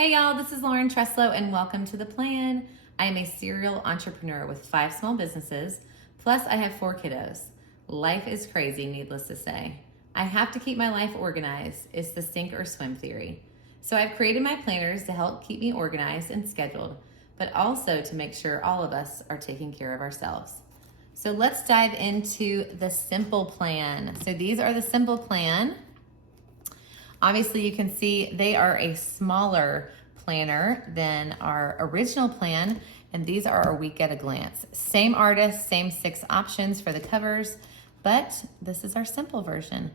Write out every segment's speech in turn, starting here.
Hey y'all, this is Lauren Truslow and welcome to The Plan. I am a serial entrepreneur with 5 small businesses, plus I have 4 kiddos. Life is crazy, needless to say. I have to keep my life organized. It's the sink or swim theory. So I've created my planners to help keep me organized and scheduled, but also to make sure all of us are taking care of ourselves. So let's dive into the simple plan. So these are the simple plan. Obviously, you can see they are a smaller planner than our original plan, and these are our week at a glance. Same artist, same 6 options for the covers, but this is our simple version.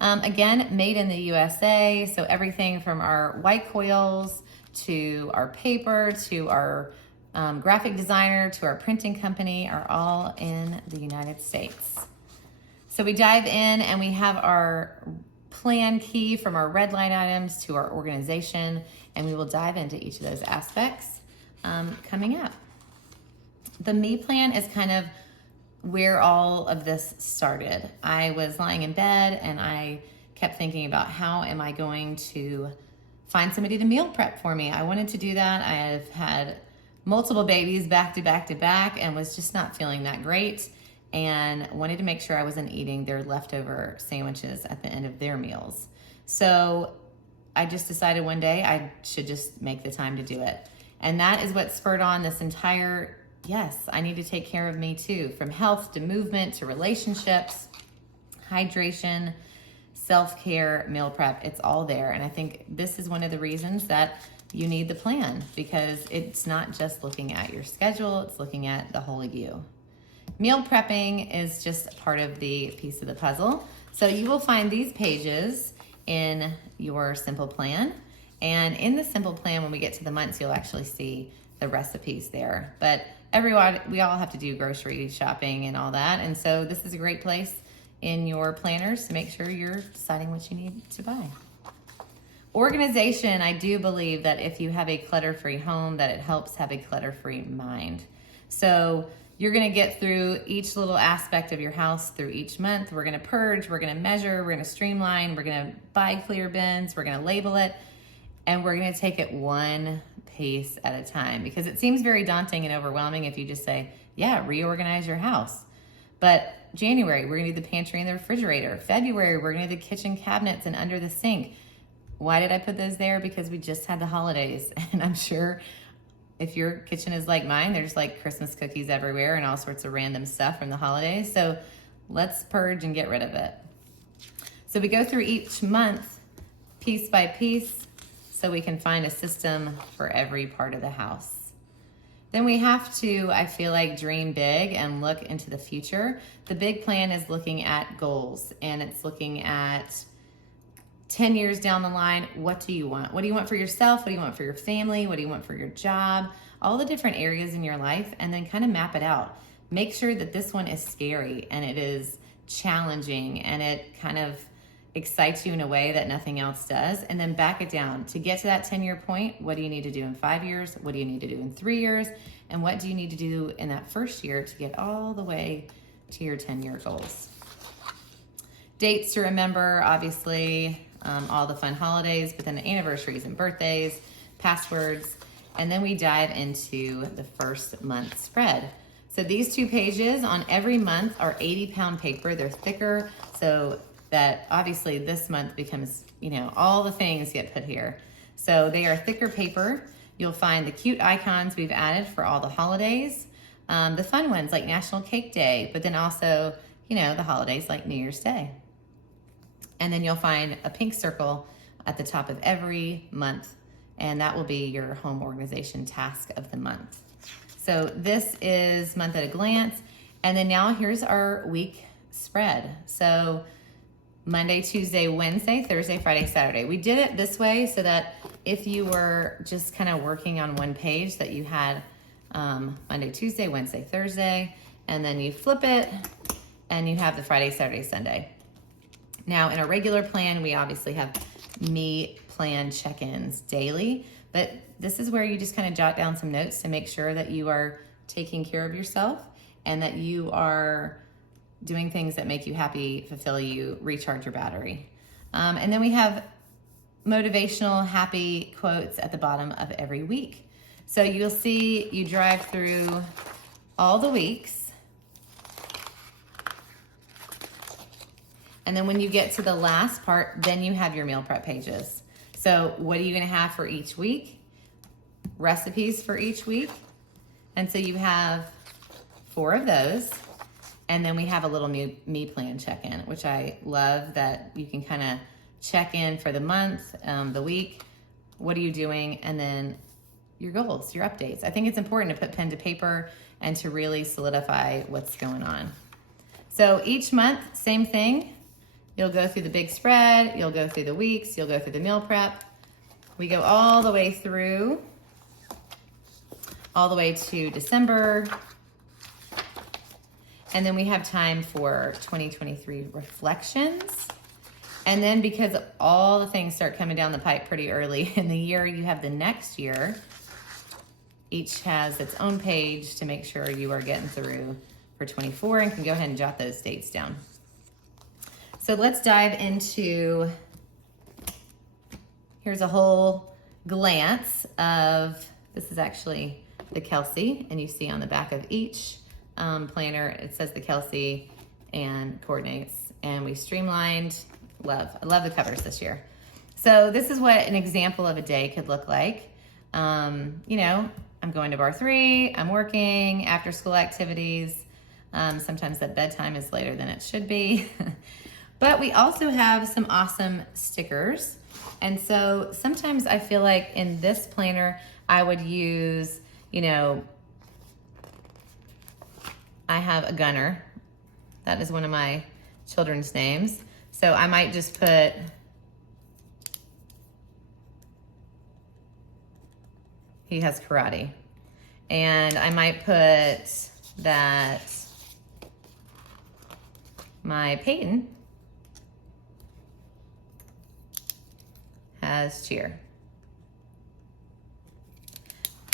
Again, made in the USA, so everything from our white coils to our paper to our graphic designer to our printing company are all in the United States. So we dive in and we have our plan key from our red line items to our organization, and we will dive into each of those aspects coming up. The me plan is kind of where all of this started. I was lying in bed and I kept thinking about how am I going to find somebody to meal prep for me. I wanted to do that. I have had multiple babies back to back to back and was just not feeling that great, and wanted to make sure I wasn't eating their leftover sandwiches at the end of their meals. So I just decided one day I should just make the time to do it. And that is what spurred on this entire, yes, I need to take care of me too, from health to movement to relationships, hydration, self-care, meal prep, it's all there. And I think this is one of the reasons that you need the plan, because it's not just looking at your schedule, it's looking at the whole you. Meal prepping is just part of the piece of the puzzle. So you will find these pages in your simple plan. And in the simple plan, when we get to the months, you'll actually see the recipes there. But everyone, we all have to do grocery shopping and all that. And so this is a great place in your planners to make sure you're deciding what you need to buy. Organization, I do believe that if you have a clutter-free home, that it helps have a clutter-free mind. So you're gonna get through each little aspect of your house through each month. We're gonna purge, we're gonna measure, we're gonna streamline, we're gonna buy clear bins, we're gonna label it, and we're gonna take it one piece at a time, because it seems very daunting and overwhelming if you just say, yeah, reorganize your house. But January, we're gonna do the pantry and the refrigerator. February, we're gonna do the kitchen cabinets and under the sink. Why did I put those there? Because we just had the holidays, and I'm sure if your kitchen is like mine, there's like Christmas cookies everywhere and all sorts of random stuff from the holidays. So let's purge and get rid of it. So we go through each month piece by piece so we can find a system for every part of the house. Then we have to, I feel like, dream big and look into the future. The big plan is looking at goals, and it's looking at 10 years down the line, what do you want? What do you want for yourself? What do you want for your family? What do you want for your job? All the different areas in your life, and then kind of map it out. Make sure that this one is scary and it is challenging and it kind of excites you in a way that nothing else does, and then back it down. To get to that 10-year point, what do you need to do in 5 years? What do you need to do in 3 years? And what do you need to do in that first year to get all the way to your 10-year goals? Dates to remember, obviously, all the fun holidays, but then the anniversaries and birthdays, passwords, and then we dive into the first month spread. So these 2 pages on every month are 80-pound paper. They're thicker, so that obviously this month becomes, all the things get put here. So they are thicker paper. You'll find the cute icons we've added for all the holidays, the fun ones like National Cake Day, but then also, the holidays like New Year's Day. And then you'll find a pink circle at the top of every month, and that will be your home organization task of the month. So this is month at a glance, and then now here's our week spread. So Monday, Tuesday, Wednesday, Thursday, Friday, Saturday. We did it this way so that if you were just kind of working on one page, that you had Monday, Tuesday, Wednesday, Thursday, and then you flip it and you have the Friday, Saturday, Sunday. Now, in a regular plan, we obviously have me plan check-ins daily, but this is where you just kind of jot down some notes to make sure that you are taking care of yourself and that you are doing things that make you happy, fulfill you, recharge your battery. And then we have motivational, happy quotes at the bottom of every week. So you'll see, you drive through all the weeks. And then when you get to the last part, then you have your meal prep pages. So what are you gonna have for each week? Recipes for each week. And so you have 4 of those. And then we have a little me plan check-in, which I love that you can kind of check in for the month, the week. What are you doing? And then your goals, your updates. I think it's important to put pen to paper and to really solidify what's going on. So each month, same thing. You'll go through the big spread, you'll go through the weeks, you'll go through the meal prep. We go all the way through, all the way to December. And then we have time for 2023 reflections. And then because all the things start coming down the pipe pretty early in the year, you have the next year. Each has its own page to make sure you are getting through for 24 and can go ahead and jot those dates down. So let's dive into, here's a whole glance of, this is actually the Kelsey, and you see on the back of each planner, it says the Kelsey and coordinates, and we streamlined. I love the covers this year. So this is what an example of a day could look like. You know, I'm going to bar 3, I'm working, after school activities. Sometimes that bedtime is later than it should be. But we also have some awesome stickers. And so sometimes I feel like in this planner, I would use, you know, I have a Gunner. That is one of my children's names. So I might just put he has karate. And I might put that my Peyton has cheer.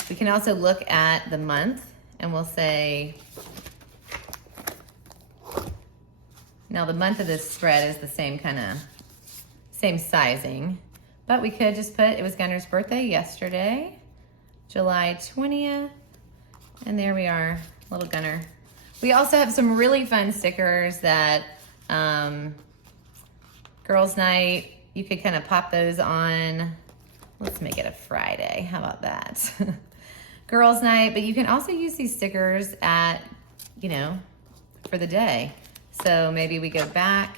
We can also look at the month and we'll say, now the month of this spread is the same same sizing, but we could just put, it was Gunner's birthday yesterday, July 20th, and there we are, little Gunner. We also have some really fun stickers that, girls' night, you could kind of pop those on. Let's make it a Friday, how about that? Girls' night, but you can also use these stickers at, you know, for the day. So maybe we go back,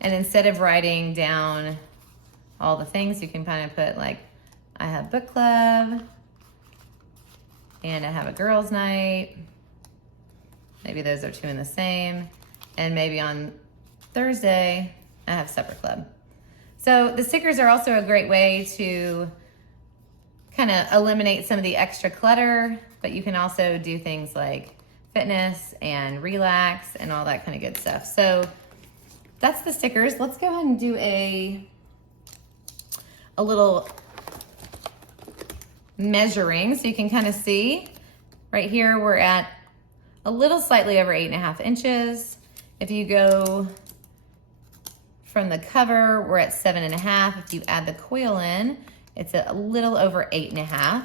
and instead of writing down all the things, you can kind of put like, I have book club, and I have a girls' night. Maybe those are 2 in the same. And maybe on Thursday, I have supper club. So the stickers are also a great way to kind of eliminate some of the extra clutter, but you can also do things like fitness and relax and all that kind of good stuff. So that's the stickers. Let's go ahead and do a little measuring so you can kind of see. Right here, we're at a little slightly over 8.5 inches. If you go from the cover, we're at 7.5. If you add the coil in, it's a little over 8.5.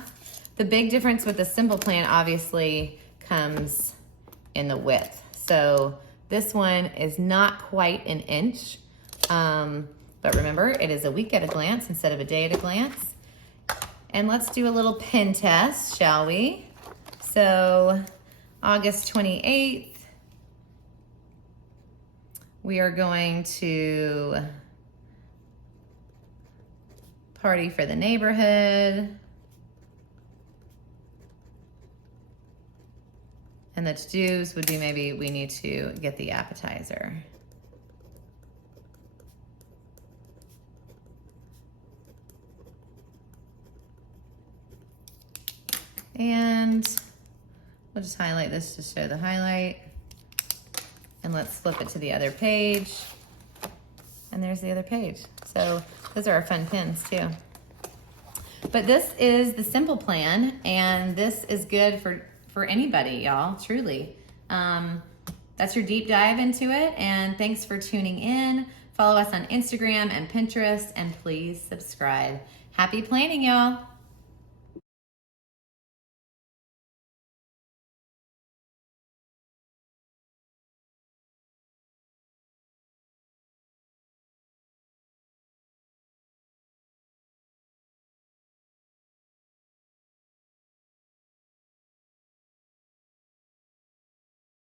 The big difference with the simple plan obviously comes in the width. So this one is not quite an inch, but remember, it is a week at a glance instead of a day at a glance. And let's do a little pen test, shall we? So August 28th, we are going to party for the neighborhood. And the to-dos would be maybe we need to get the appetizer. And we'll just highlight this to show the highlight. And let's flip it to the other page. And there's the other page. So those are our fun pins too. But this is the simple that is good for anybody, y'all, truly. That that's your deep dive into it. And thanks for tuning in. Follow us on Instagram and Pinterest, and please subscribe. Happy planning, y'all.